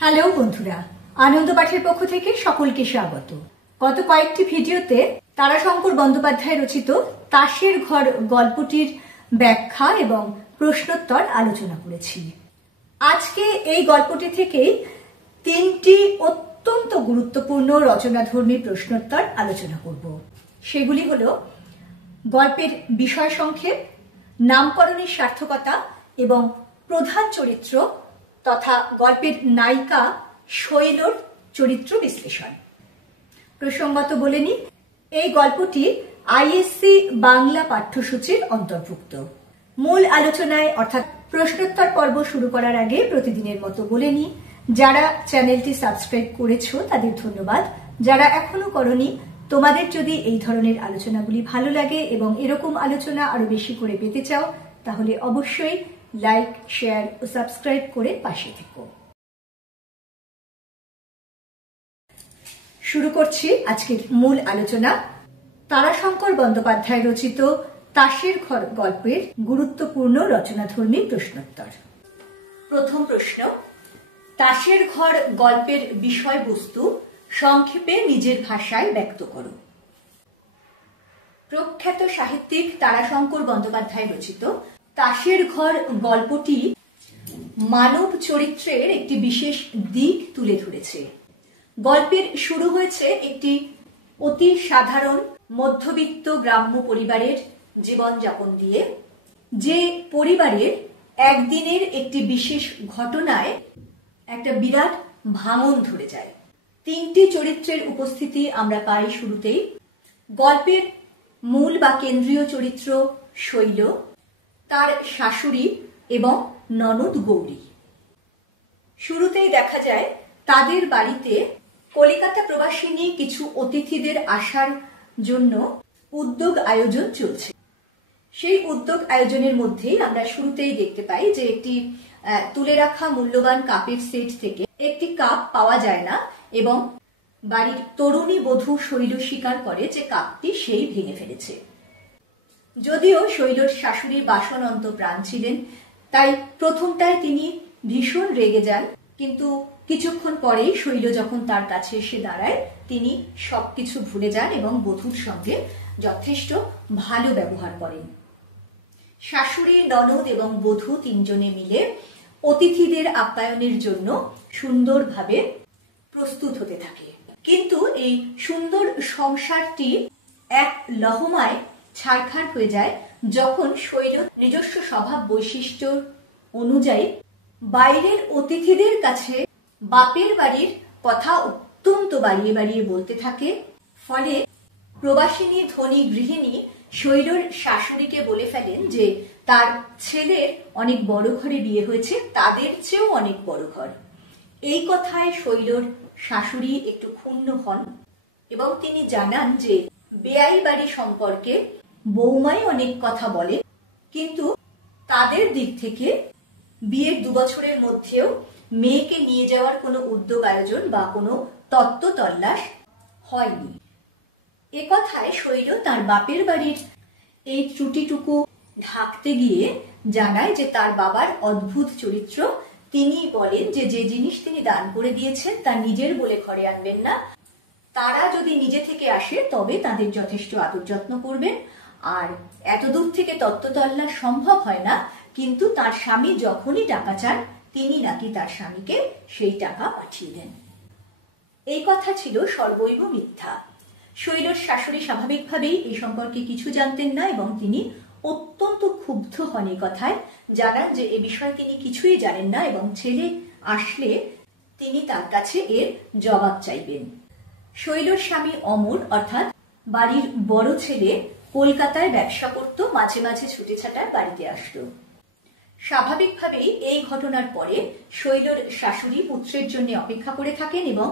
Hello বন্ধুরা, আনন্দ পাঠের পক্ষ থেকে সকলকে স্বাগত। গত কয়েকটি ভিডিওতে তারাশঙ্কর বন্দ্যোপাধ্যায় রচিত তাসের ঘর গল্পটির ব্যাখ্যা এবং প্রশ্নোত্তর আলোচনা করেছি। আজকে এই গল্পটি থেকে তিনটি অত্যন্ত গুরুত্বপূর্ণ রচনাধর্মী প্রশ্নোত্তর আলোচনা করব। সেগুলি হল গল্পের বিষয় সংক্ষেপ, নামকরণের সার্থকতা এবং প্রধান চরিত্র তথা গল্পের নায়িকা শৈলর চরিত্র বিশ্লেষণ। প্রসঙ্গত বলে নি, এই গল্পটি আইএসসি বাংলা পাঠ্যসূচির অন্তর্ভুক্ত। মূল আলোচনায় অর্থাৎ প্রশ্নোত্তর পর্ব শুরু করার আগে প্রতিদিনের মতো বলে নি, যারা চ্যানেলটি সাবস্ক্রাইব করেছো তাদের ধন্যবাদ। যারা এখনো করনি, তোমাদের যদি এই ধরনের আলোচনাগুলি ভালো লাগে এবং এরকম আলোচনা আরো বেশি করে পেতে চাও, তাহলে অবশ্যই লাইক, শেয়ার ও সাবস্ক্রাইব করে পাশে থেকো। শুরু করছি আজকের মূল আলোচনা। তারাশঙ্কর বন্দ্যোপাধ্যায় রচিত তাসের ঘর গল্পের গুরুত্বপূর্ণ রচনাধর্মী প্রশ্নোত্তর। প্রথম প্রশ্ন, তাসের ঘর গল্পের বিষয়বস্তু সংক্ষেপে নিজের ভাষায় ব্যক্ত করো। প্রখ্যাত সাহিত্যিক তারাশঙ্কর বন্দ্যোপাধ্যায় রচিত তাসের ঘর গল্পটি মানব চরিত্রের একটি বিশেষ দিক তুলে ধরেছে। গল্পের শুরু হয়েছে একটি অতি সাধারণ মধ্যবিত্ত গ্রাম্য পরিবারের জীবনযাপন দিয়ে, যে পরিবারের একদিনের একটি বিশেষ ঘটনায় একটা বিরাট ভাঙন ধরে যায়। তিনটি চরিত্রের উপস্থিতি আমরা পাই শুরুতেই। গল্পের মূল বা কেন্দ্রীয় চরিত্র শৈল, তার শাশুড়ি এবং ননদ গৌরী। শুরুতেই দেখা যায় তাদের বাড়িতে কলিকাতা প্রবাসিনী কিছু অতিথিদের আসার জন্য উদ্যোগ আয়োজন চলছে। সেই উদ্যোগ আয়োজনের মধ্যেই আমরা শুরুতেই দেখতে পাই যে একটি তুলে রাখা মূল্যবান কাপের সেট থেকে একটি কাপ পাওয়া যায় না এবং বাড়ির তরুণী বধূ শৈল স্বীকার করে যে কাপটি সেই ভেঙে ফেলেছে। যদিও শৈলর শাশুড়ি বাসনন্ত প্রাণ ছিলেন, তাই প্রথমটায় তিনি ভীষণ রেগে যান, কিন্তু কিছুক্ষণ পরেই শৈল যখন তার কাছে এসে দাঁড়ায় তিনি সবকিছু ভুলে যান এবং বধূর সঙ্গে যথেষ্ট ভালো ব্যবহার করেন। শাশুড়ি, ননদ এবং বধূ তিনজনে মিলে অতিথিদের আপ্যায়নের জন্য সুন্দরভাবে প্রস্তুত হতে থাকে। কিন্তু এই সুন্দর সংসারটি এক লহমায় ছারখার হয়ে যায় যখন শৈল নিজস্ব স্বভাব বৈশিষ্ট্য অনুযায়ী বাইরের অতিথিদের কাছে বাপের বাড়ির কথা অত্যন্ত বাড়িয়ে বাড়িয়ে বলতে থাকে। ফলে প্রবাসিনী ধনী গৃহিণী শৈলর শাশুড়িকে বলে ফেলেন যে তার ছেলের অনেক বড় ঘরে বিয়ে হয়েছে, তাদের চেয়েও অনেক বড় ঘর। এই কথায় শৈলর শাশুড়ি একটু ক্ষুণ্ণ হন এবং তিনি জানান যে বেয়াই বাড়ি সম্পর্কে বৌমাই অনেক কথা বলে, কিন্তু তাদের দিক থেকে বিয়ের 2 বছরের মধ্যেও মেয়েকে নিয়ে যাওয়ার কোনো উদ্যোগ আয়োজন বা কোনো তত্ত্ব তল্লাশ হয়নি। এ কথায় শৈল তার বাপের বাড়ির এই ত্রুটিটুকু ঢাকতে গিয়ে জানায় যে তার বাবার অদ্ভুত চরিত্র। তিনি বলেন যে যে জিনিস তিনি দান করে দিয়েছেন তা নিজের বলে ঘরে আনবেন না, তারা যদি নিজে থেকে আসে তবে তাদের যথেষ্ট আদর যত্ন করবেন। আর এত দূর থেকে তত্ত্ব তল্লাশ সম্ভব হয় না, কিন্তু তার স্বামী যখনই টাকা চান তিনি নাকি তার স্বামীকে সেই টাকা পাঠিয়ে দেন। এই কথা ছিল সর্বৈব মিথ্যা। শৈলর শাশুড়ি স্বাভাবিকভাবেই এই সম্পর্কে কিছু জানতেন না এবং তিনি অত্যন্ত ক্ষুব্ধ হন এই কথায়, জানান যে এ বিষয়ে তিনি কিছুই জানেন না এবং ছেলে আসলে তিনি তার কাছে এর জবাব চাইবেন। শৈলর স্বামী অমর অর্থাৎ বাড়ির বড় ছেলে কলকাতায় ব্যবসা করত, মাঝে মাঝে ছুটি ছাটায় বাড়িতে আসতো। স্বাভাবিকভাবেই এই ঘটনার পরে শৈলর শাশুড়ি পুত্রের জন্য অপেক্ষা করে থাকেন এবং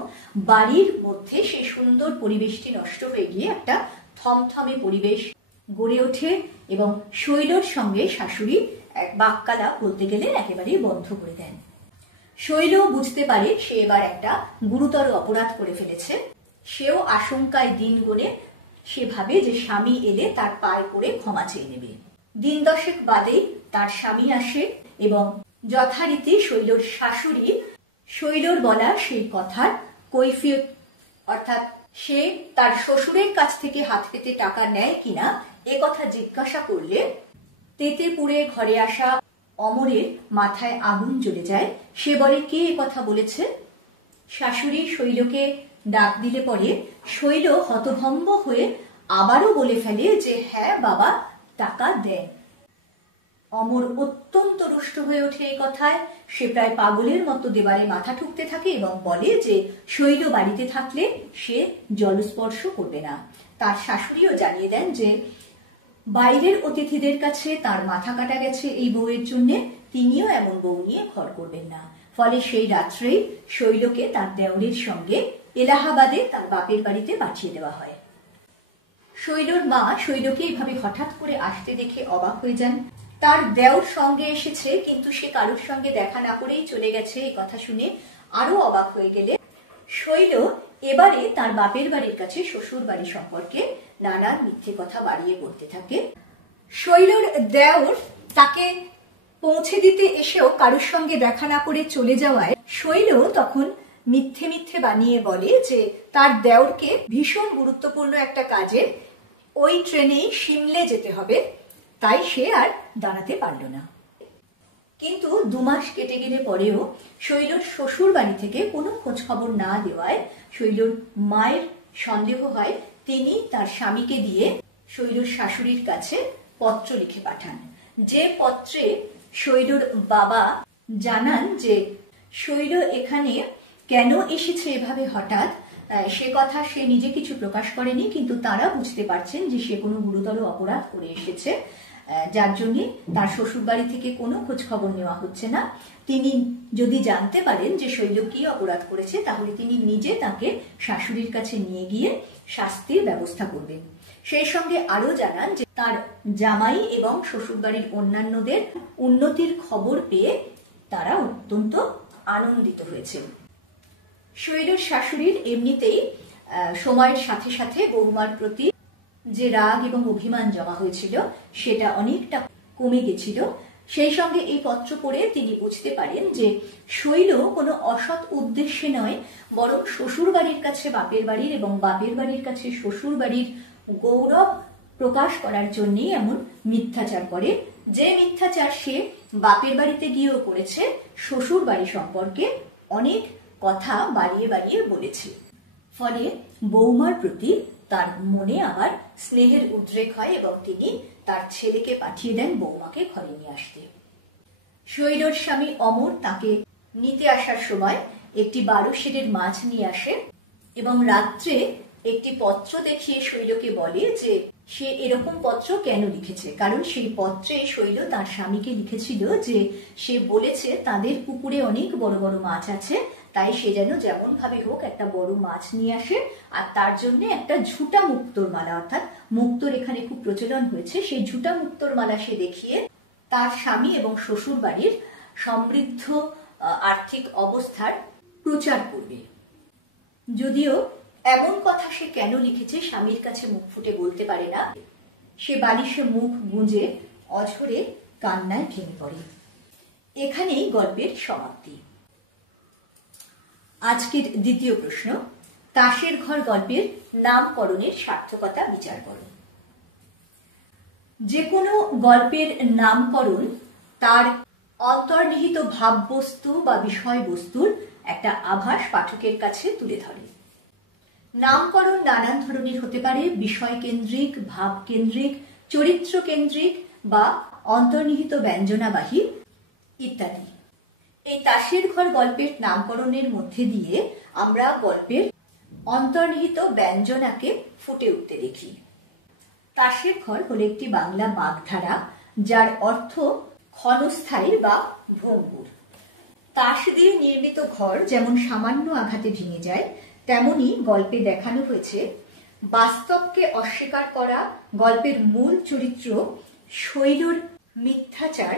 বাড়ির মধ্যে সেই সুন্দর পরিবেশটি নষ্ট হয়ে গিয়ে একটা থমথমে পরিবেশ গড়ে ওঠে এবং শৈলর সঙ্গে শাশুড়ি এক বাক্যালাপ বলতে গেলে একেবারেই বন্ধ করে দেন। শৈল বুঝতে পারে সে এবার একটা গুরুতর অপরাধ করে ফেলেছে। সেও আশঙ্কায় দিন গুনে সে ভাবে যে স্বামী এলে তার পায়ে পড়ে ক্ষমা চেয়ে নেবে। 10 দশেক বাদে তার স্বামী আসে এবং যথারীতি শৈলর শাশুড়ি শৈলর বলা সেই কথার কৈফিয়ত, অর্থাৎ সে তার শ্বশুরের কাছ থেকে হাত পেতে টাকা নেয় কিনা এ কথা জিজ্ঞাসা করলে তেতে পুড়ে ঘরে আসা অমরের মাথায় আগুন জ্বলে যায়। সে বলে, কে এ কথা বলেছে? শাশুড়ি শৈলকে ডাক দিলে পরে শৈল হতভম্ব হয়ে আবারও বলে ফেলে যে হ্যাঁ বাবা, টাকা দেন। অমর অত্যন্ত রুষ্ট হয়ে ওঠে এই কথায়। সে প্রায় পাগলের মতো দেওয়ালে মাথা ঠুকতে থাকে এবং বলে যে শৈল বাড়িতে থাকলে সে জলস্পর্শ করবে না। তার শাশুড়িও জানিয়ে দেন যে বাইরের অতিথিদের কাছে তার মাথা কাটা গেছে এই বউয়ের জন্য, তিনিও এমন বউ নিয়ে ঘর করবেন না। ফলে সেই রাত্রেই শৈলকে তার দেওরের সঙ্গে এলাহাবাদে তার বাপের বাড়িতে পাঠিয়ে দেওয়া হয়। শৈলর মা শৈলকে এইভাবে হঠাৎ করে আসতে দেখে অবাক হয়ে যান। তার দেওর সঙ্গে এসেছে, কিন্তু সে কারোর সঙ্গে দেখা না করেই চলে গেছে, এই কথা শুনে আরো অবাক হয়ে গেলে শৈল এবারে তার বাপের বাড়ির কাছে শ্বশুর বাড়ি সম্পর্কে নানান মিথ্যে কথা বাড়িয়ে বলতে থাকে। শৈলর দেওর তাকে পৌঁছে দিতে এসেও কারোর সঙ্গে দেখা না করে চলে যাওয়ায় শৈল তখন মিথ্যে মিথ্যে বানিয়ে বলে যে তার দেওরকে ভীষণ গুরুত্বপূর্ণ একটা কাজে ওই ট্রেনেই সিমলে যেতে হবে, তাই সে আর দাঁড়াতে পারল না। কিন্তু 2 মাস কেটে গেলে পরেও শৈলর শ্বশুর বাড়ি থেকে কোনো খোঁজ খবর না দেওয়ায় শৈলর মায়ের সন্দেহ হয় তিনি তার স্বামীকে দিয়ে শৈলর শাশুড়ির কাছে পত্র লিখে পাঠান। যে পত্রে শৈলর বাবা জানান যে শৈল এখানে কেন এসেছে এভাবে হঠাৎ, সে কথা সে নিজে কিছু প্রকাশ করেনি, কিন্তু তারা বুঝতে পারছেন যে সে কোনো গুরুতর অপরাধ করে এসেছে, যার জন্য তার শ্বশুর বাড়ি থেকে কোনো খোঁজ খবর নেওয়া হচ্ছে না। তিনি যদি জানতে পারেন যে শৈল কি অপরাধ করেছে, তাহলে তিনি নিজে তাকে শাশুড়ির কাছে নিয়ে গিয়ে শাস্তির ব্যবস্থা করবেন। সেই সঙ্গে আরো জানান যে তার জামাই এবং শ্বশুর বাড়ির অন্যান্যদের উন্নতির খবর পেয়ে তারা অত্যন্ত আনন্দিত হয়েছে। শৈলর শাশুড়ির এমনিতেই সময়ের সাথে সাথে বৌমার প্রতি যে রাগ এবং অভিমান জমা হয়েছিল সেটা অনেকটা কমে গেছিল। সেই সঙ্গে এই পত্র পড়ে তিনি বুঝতে পারেন যে শৈল কোনো অসৎ উদ্দেশ্যে নয়, বরং শ্বশুর বাড়ির কাছে বাপের বাড়ির এবং বাপের বাড়ির কাছে শ্বশুর বাড়ির গৌরব প্রকাশ করার জন্যই এমন মিথ্যাচার করে। যে মিথ্যাচার সে বাপের বাড়িতে গিয়েও করেছে, শ্বশুর বাড়ি সম্পর্কে অনেক কথা বাড়িয়ে বাড়িয়ে বলেছে। ফলে বৌমার প্রতি তার মনে আবার স্নেহের উদ্রেক হয় এবং তিনি তার ছেলেকে পাঠিয়ে দেন বৌমাকে ঘরে নিয়ে আসতে। শৈলর স্বামী অমর তাকে নিতে আসার সময় একটি 12 সেরের মাছ নিয়ে আসে এবং রাত্রে একটি পত্র দেখিয়ে শৈলকে বলে যে সে এরকম পত্র কেন লিখেছে, কারণ সেই পত্রে শৈল তার স্বামীকে লিখেছিল যে সে বলেছে তাদের পুকুরে অনেক বড় বড় মাছ আছে, তাই সে যেন যেমন ভাবে হোক একটা বড় মাছ নিয়ে আসে, আর তার জন্য একটা ঝুটা মুক্তোর মালা, অর্থাৎ মুক্তোর এখানে খুব প্রচলন হয়েছে, সেই ঝুটা মুক্তোর মালা সে দেখিয়ে তার স্বামী এবং শ্বশুর বাড়ির সমৃদ্ধ আর্থিক অবস্থার প্রচার করবে। যদিও এমন কথা সে কেন লিখেছে স্বামীর কাছে মুখ ফুটে বলতে পারে না, সে বালিশে মুখ গুঁজে অঝরে কান্নায় ভেঙে পড়ে। এখানেই গল্পের সমাপ্তি। আজকের দ্বিতীয় প্রশ্ন, তাসের ঘর গল্পের নামকরণের সার্থকতা বিচার করো। যে কোনো গল্পের নামকরণ তার অন্তর্নিহিত ভাববস্তু বা বিষয়বস্তুর একটা আভাস পাঠকের কাছে তুলে ধরে। নামকরণ নানান ধরনের হতে পারে, বিষয় কেন্দ্রিক, ভাব কেন্দ্রিক, চরিত্র কেন্দ্রিক বা অন্তর্নিহিত ব্যঞ্জনাবাহী ইত্যাদি। এই তাসের ঘর গল্পের নামকরণের মধ্যে দিয়ে আমরা গল্পের অন্তর্নিহিত ব্যঞ্জনাকে ফুটে উঠতে দেখি। তাসের ঘর হলো একটি বাংলা বাগধারা যার অর্থ ক্ষণস্থায়ী বা ভঙ্গুর। তাস দিয়ে নির্মিত ঘর যেমন সামান্য আঘাতে ভেঙে যায়, তেমনি গল্পে দেখানো হয়েছে বাস্তবকে অস্বীকার করা গল্পের মূল চরিত্র শৈলর মিথ্যাচার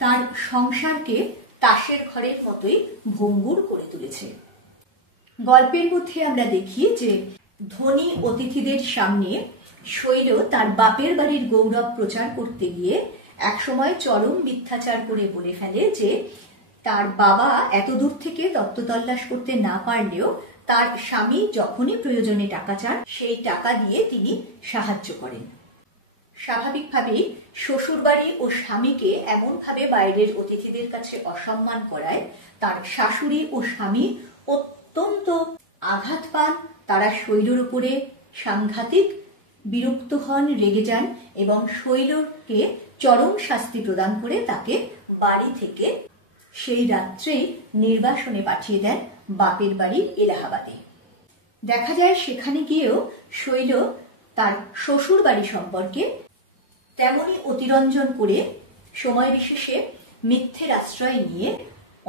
তার সংসারকে তাসের ঘরের মতোই ভঙ্গুর করে তুলেছে। গল্পের মধ্যে আমরা দেখি যে ধনী অতিথিদের সামনে শৈল তার বাপের বাড়ির গৌরব প্রচার করতে গিয়ে একসময় চরম মিথ্যাচার করে বলে ফেলে যে তার বাবা এত দূর থেকে তত্ত্ব তল্লাশ করতে না পারলেও তার স্বামী যখনই প্রয়োজনে টাকা চান সেই টাকা দিয়ে তিনি সাহায্য করেন। স্বাভাবিকভাবেই শ্বশুরবাড়ি ও স্বামীকে এমনভাবে বাইরের অতিথিদের কাছে অসম্মান করায় তার শাশুড়ি ও স্বামী অত্যন্ত আঘাত পান। তারা শৈলর উপরে সাংঘাতিক বিরক্ত হন, রেগে যান এবং শৈলকে চরম শাস্তি প্রদান করে তাকে বাড়ি থেকে সেই রাত্রেই নির্বাসনে পাঠিয়ে দেন বাপের বাড়ি এলাহাবাদে। দেখা যায় সেখানে গিয়েও শৈল তার শ্বশুর বাড়ি সম্পর্কে তেমনই অতিরঞ্জন করে সময় বিশেষে মিথ্যের আশ্রয় নিয়ে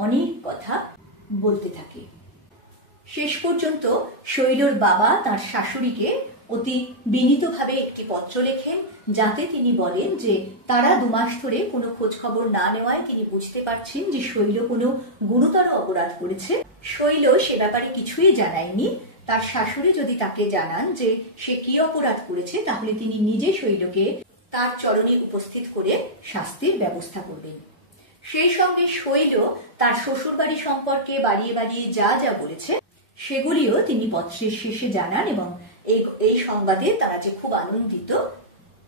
অনেক কথা বলতে থাকে। শেষ পর্যন্ত শৈলর বাবা তার শাশুড়িকে অতি বিনীতভাবে একটি পত্র লেখেন, যাতে তিনি বলেন যে তারা 2 মাস ধরে কোনো খোঁজ খবর না নেওয়ায় তিনি বুঝতে পারছেন যে শৈল কোনো গুরুতর অপরাধ করেছে। শৈল সে ব্যাপারে কিছুই জানায়নি। তার শাশুড়ি যদি তাকে জানান যে সে কি অপরাধ করেছে, তাহলে তিনি নিজে শৈলকে তার চরণে উপস্থিত করে শাস্তির ব্যবস্থা করবেন। সেই সঙ্গে শৈল তার শ্বশুর বাড়ি সম্পর্কে বাড়িয়ে বাড়িয়ে যা যা বলেছে সেগুলিও তিনি পত্রের শেষে জানান এবং এই সংবাদে তারা যে খুব আনন্দিত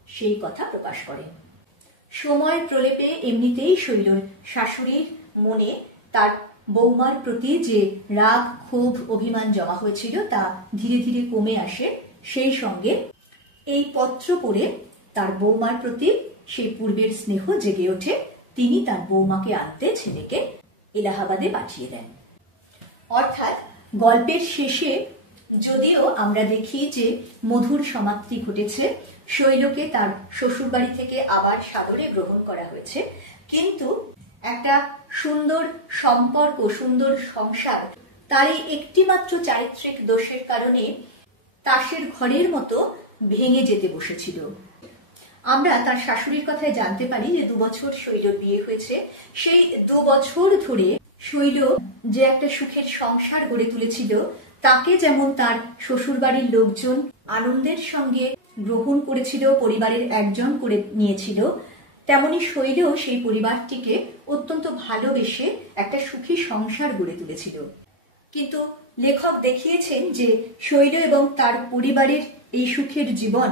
সেই কথা প্রকাশ করেন। সময় প্রলেপে এমনিতেই শৈলর শাশুড়ির মনে তার বৌমার প্রতি যে রাগ, ক্ষোভ, অভিমান জমা হয়েছিল তা ধীরে ধীরে কমে আসে। সেই সঙ্গে এই পত্র পড়ে তার বৌমার প্রতি সেই পূর্বের স্নেহ জেগে ওঠে। তিনি তার বৌমাকে আনতে ছেলেকে এলাহাবাদে পাঠিয়ে দেন। অর্থাৎ গল্পের শেষে যদিও আমরা দেখি যে মধুর সমাপ্তি ঘটেছে, শৈলকে তার শ্বশুর বাড়ি থেকে আবার সাদরে গ্রহণ করা হয়েছে, কিন্তু একটা সুন্দর সম্পর্ক, সুন্দর সংসার তার এই একটিমাত্র চারিত্রিক দোষের কারণে তাসের ঘরের মতো ভেঙে যেতে বসেছিল। আমরা তার শাশুড়ির কথায় জানতে পারি যে 2 বছর শৈলর বিয়ে হয়েছে। সেই 2 বছর ধরে শৈল যে একটা সুখের সংসার গড়ে তুলেছিল, তাকে যেমন তার শ্বশুর বাড়ির লোকজন আনন্দের সঙ্গে গ্রহণ করেছিল, পরিবারের একজন করে নিয়েছিল, তেমনি শৈলও সেই পরিবারটিকে অত্যন্ত ভালোবেসে একটা সুখী সংসার গড়ে তুলেছিল। কিন্তু লেখক দেখিয়েছেন যে শৈল এবং তার পরিবারের এই সুখের জীবন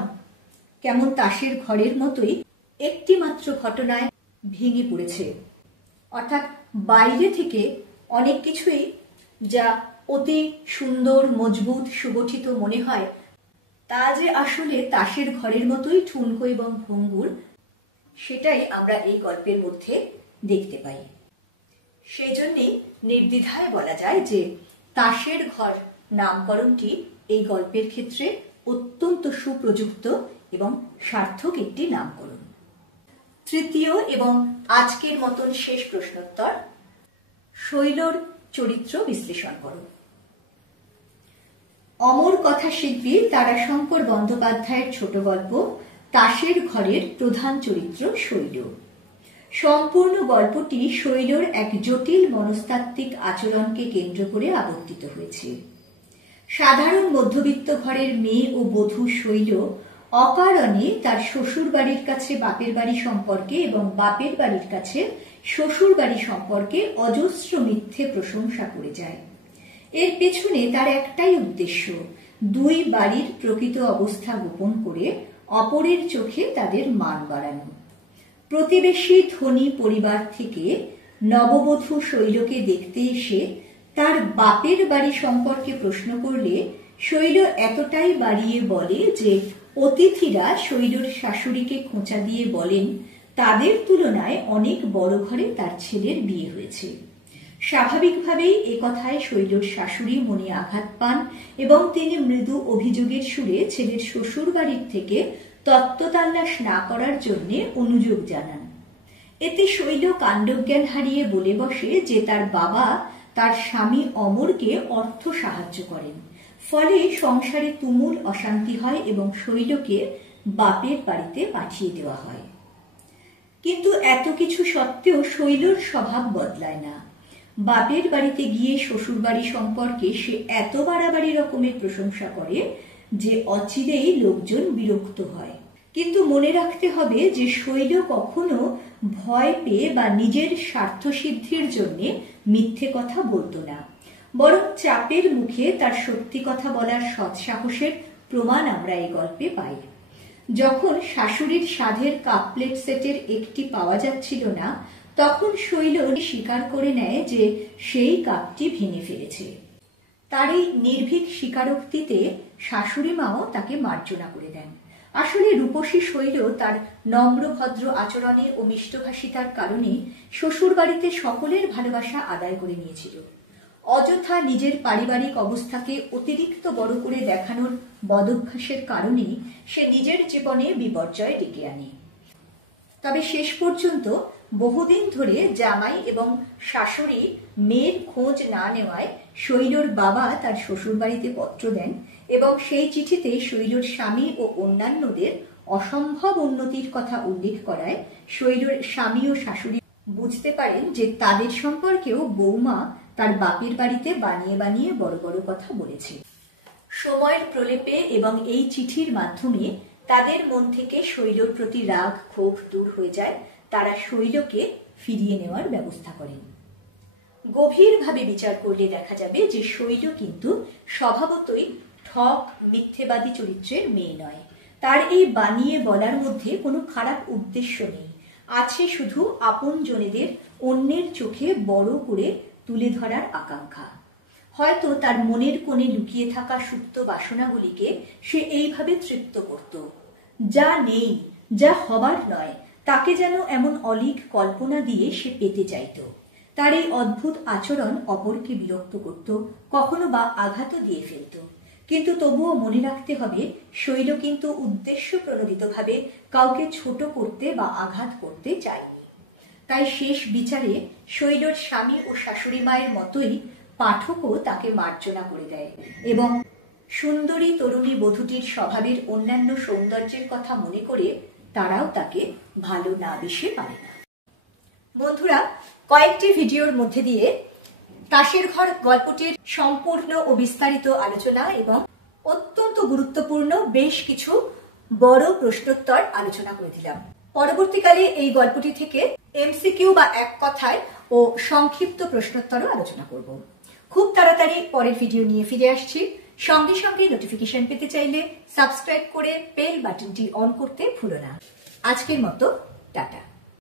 কেমন তাসের ঘরের মতোই একটি মাত্র ঘটনায় ভেঙে পড়েছে। অর্থাৎ বাইরে থেকে অনেক কিছুই যা অতি সুন্দর, মজবুত, সুগঠিত মনে হয়, তা যে আসলে তাসের ঘরের মতোই ঠুনকো এবং ভঙ্গুর, সেটাই আমরা এই গল্পের মধ্যে দেখতে পাই। সেই জন্যই নির্দ্বিধায় বলা যায় যে তাসের ঘর নামকরণটি এই গল্পের ক্ষেত্রে অত্যন্ত সুপ্রযুক্ত এবং সার্থক একটি নামকরণ। তৃতীয় এবং আজকের মতন শেষ প্রশ্নোত্তর, শৈলর চরিত্র বিশ্লেষণ করো। অমর কথা শিল্পী তারাশঙ্কর বন্দ্যোপাধ্যায়ের ছোট গল্প তাসের ঘরের প্রধান চরিত্র শৈল। সম্পূর্ণ গল্পটি শৈলর এক জটিল মনস্তাত্ত্বিক আচরণকে কেন্দ্র করে আবর্তিত হয়েছে। সাধারণ মধ্যবিত্ত ঘরের মেয়ে ও বধূ শৈল অকারণে তার শ্বশুর বাড়ির কাছে বাপের বাড়ি সম্পর্কে এবং বাপের বাড়ির কাছে শ্বশুর বাড়ি সম্পর্কে অজস্র মিথ্যে প্রশংসা করে যায়। এর পেছনে তার একটাই উদ্দেশ্য, 2 বাড়ির প্রকৃত অবস্থা গোপন করে অপরের চোখে তাদের মান বাড়ানো। প্রতিবেশী ধনী পরিবার থেকে নববধূ শৈলকে দেখতে এসে তার বাপের বাড়ি সম্পর্কে প্রশ্ন করলে শৈল এতটাই বাড়িয়ে বলে যে অতিথিরা শৈলর শাশুড়িকে খোঁচা দিয়ে বলেন তাদের তুলনায় অনেক বড় ঘরে তার ছেলের বিয়ে হয়েছে। স্বাভাবিকভাবেই এ কথায় শৈলর শাশুড়ি মনে আঘাত পান এবং তিনি মৃদু অভিযোগের সুরে ছেলের শ্বশুর বাড়ির থেকে তত্ত্ব তাল্লাশ না করার জন্য অনুযোগ জানান। এতে শৈল কাণ্ডজ্ঞান হারিয়ে বলে বসে যে তার বাবা তার স্বামী অমরকে অর্থ সাহায্য করেন, ফলে সংসারে তুমুল অশান্তি হয় এবং শৈলকে বাপের বাড়িতে পাঠিয়ে দেওয়া হয়। কিন্তু এত কিছু সত্ত্বেও শৈলর স্বভাব বদলায় না। বাপের বাড়িতে গিয়ে শ্বশুর বাড়ি সম্পর্কে সে এত বাড়াবাড়ি রকমের প্রশংসা করে যে অচিরেই লোকজন বিরক্ত হয়। কিন্তু মনে রাখতে হবে যে শৈল কখনো ভয় পেয়ে বা নিজের স্বার্থসিদ্ধির জন্য মিথ্যে কথা বলতো না, বরং চাপের মুখে তার সত্যি কথা বলার সৎসাহসের প্রমাণ আমরা এই গল্পে পাই। যখন শাশুড়ির সাধের কাপ প্লেট সেটের একটি পাওয়া যাচ্ছিল না, তখন শৈল স্বীকার করে নেয় যে সেই কাপটি ভেঙে ফেলেছে। তার এই নির্ভীক স্বীকারোক্তিতে শাশুড়ি মাও তাকে মার্জনা করে দেন। আসলে রূপসী শৈল তার নম্র ভদ্র আচরণে ও মিষ্টভাষিতার কারণে শ্বশুর বাড়িতে সকলের ভালোবাসা আদায় করে নিয়েছিল। অযথা নিজের পারিবারিক অবস্থাকে অতিরিক্ত বড় করে দেখানোর বদভ্যাসের কারণে সে নিজের জীবনে বিপর্যয় ডেকে আনে। তবে শেষ পর্যন্ত বহুদিন ধরে জামাই এবং শাশুড়ি মেয়ের খোঁজ না নেওয়ায় শৈলর বাবা তার শ্বশুর বাড়িতে পত্র দেন এবং সেই চিঠিতে শৈলর স্বামী ও অন্যান্যদের অসম্ভব উন্নতির কথা উল্লেখ করায় শৈলর স্বামী ও শাশুড়ি বুঝতে পারেন যে তাদের সম্পর্কেও বৌমা তার বাপের বাড়িতে বানিয়ে বানিয়ে বড় বড় কথা বলেছে। সময়ের প্রলেপে এবং এই চিঠির মাধ্যমে তাদের মন থেকে শৈলর প্রতি রাগ ক্ষোভ দূর হয়ে যায়। তারা শৈলকে ফিরিয়ে নেওয়ার ব্যবস্থা করেন। গভীরভাবে বিচার করলে দেখা যাবে যে শৈল কিন্তু স্বভাবতই ঠক মিথ্যেবাদী চরিত্রের মেয়ে নয়। তার এই বানিয়ে বলার মধ্যে কোনো খারাপ উদ্দেশ্য নেই, আছে শুধু আপন জনেদের অন্যের চোখে বড় করে তুলে ধরার আকাঙ্ক্ষা। হয়তো তার মনের কোণে লুকিয়ে থাকা সুপ্ত বাসনাগুলিকে সে এইভাবে তৃপ্ত করত। যা নেই, যা হবার নয়, তাকে যেন এমন অলীক কল্পনা দিয়ে সে পেতে চাইত। তার এই অদ্ভুত আচরণ অপরকে বিরক্ত করত, কখনো বা আঘাতও দিয়ে ফেলত। কিন্তু তবুও মনে রাখতে হবে শৈল কিন্তু উদ্দেশ্য প্রণোদিতভাবে কাউকে ছোট করতে বা আঘাত করতে চায়নি। তাই শেষ বিচারে শৈলর স্বামী ও শাশুড়ি মায়ের মতোই পাঠকও তাকে মার্জনা করে দেয় এবং সুন্দরী তরুণী বধূটির স্বভাবের অন্যান্য সৌন্দর্যের কথা মনে করে তারাও তাকে ভালো না বেশে পারে না। বন্ধুরা, কয়েকটি ভিডিওর মধ্যে দিয়ে তাসের ঘর গল্পটির সম্পূর্ণ ও বিস্তারিত আলোচনা এবং অত্যন্ত গুরুত্বপূর্ণ বেশ কিছু বড় প্রশ্নোত্তর আলোচনা করে দিলাম। পরবর্তীকালে এই গল্পটি থেকে এমসিকিউ বা এক কথায় ও সংক্ষিপ্ত প্রশ্নোত্তরও আলোচনা করব। খুব তাড়াতাড়ি পরের ভিডিও নিয়ে ফিরে আসছি। সঙ্গে সঙ্গে নোটিফিকেশন পেতে চাইলে সাবস্ক্রাইব করে বেল বাটনটি অন করতে ভুলো না। আজকের মতো টাটা।